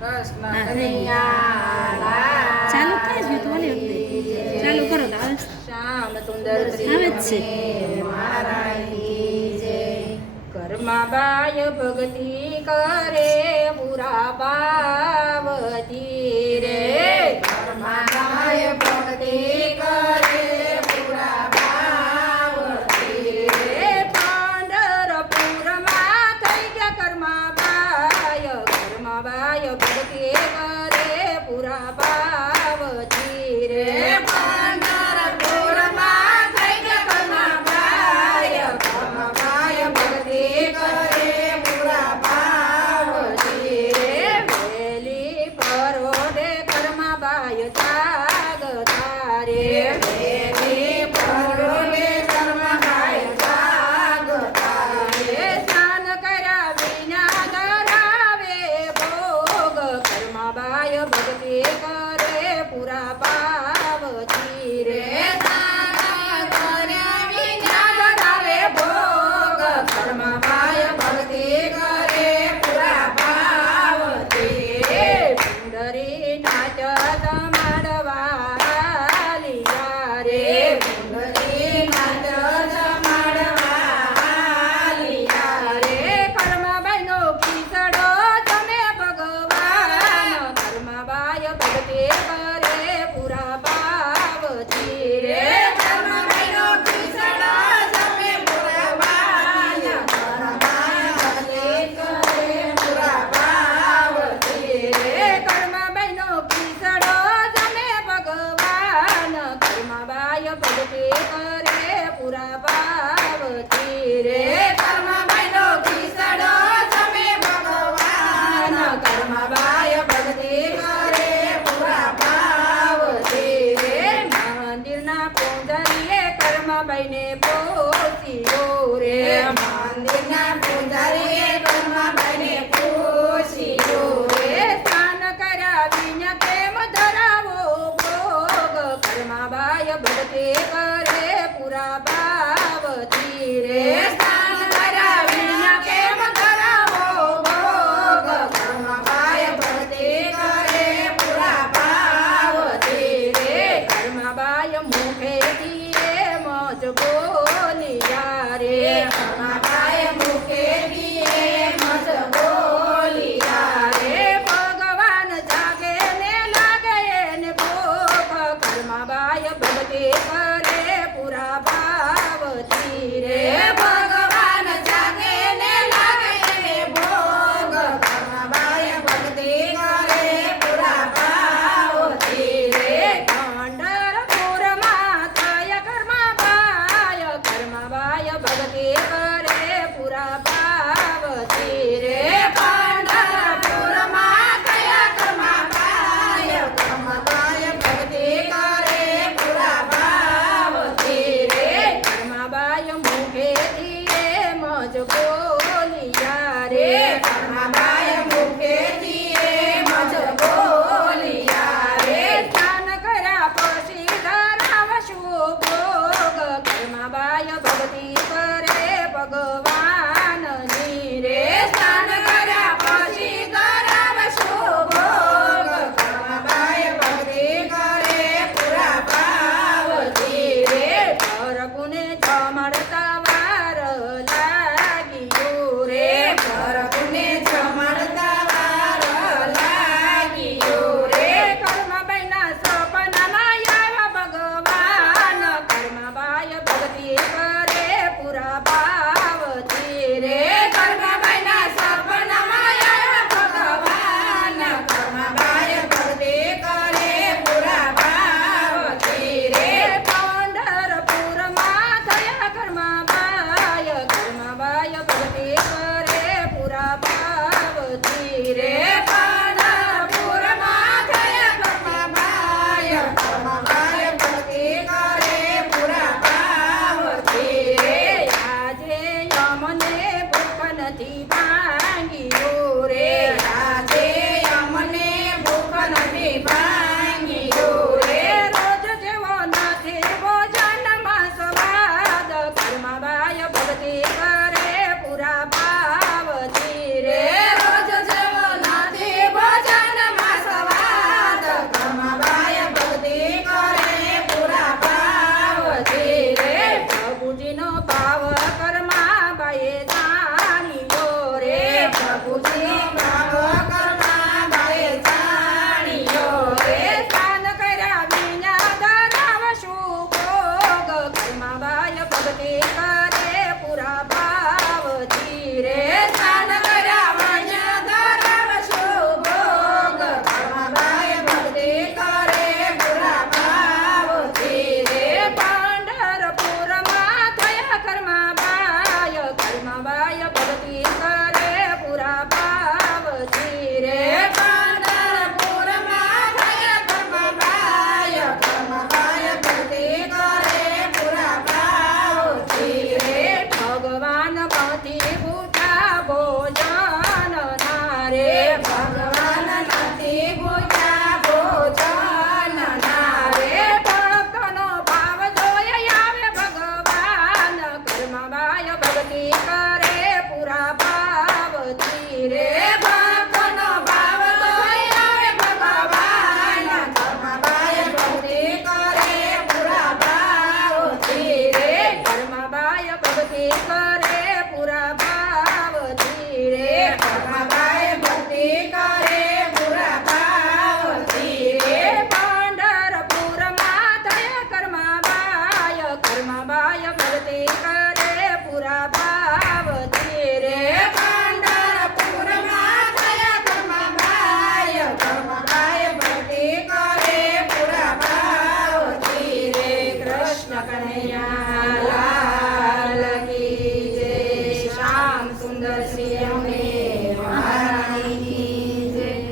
કૃષ્ણ હા. કનૈયા ચાલુ થાય છે તો ઓલી વખતે ચાલુ કરો તો આવે છે. શ્યામ સુંદર આવે જ છે. ઘરમાં બાય ભક્તિ કરે પૂરા પાવતી રે ઘરમાં બાય ભક્તિ કરે પૂરા પાવતી રે પંઢરપુરમાં થઈ ગયા ઘરમાં બાય ભક્તિ કરે પૂરા પાવતી રે પંઢરપુરમાં થઈ ગયા ઘરમાં બાય ભક્તિ કરે પૂરા પાવતી રે વેલી પરોઢે ઘરમાં બાય જાગતા રે વેલી પરોઢે ઘરમાં બાય જાગતા રે સ્નાન કર્યા વિના ધરાવે ભોગ ઘરમાં બાય ભક્તિ કરે પૂરા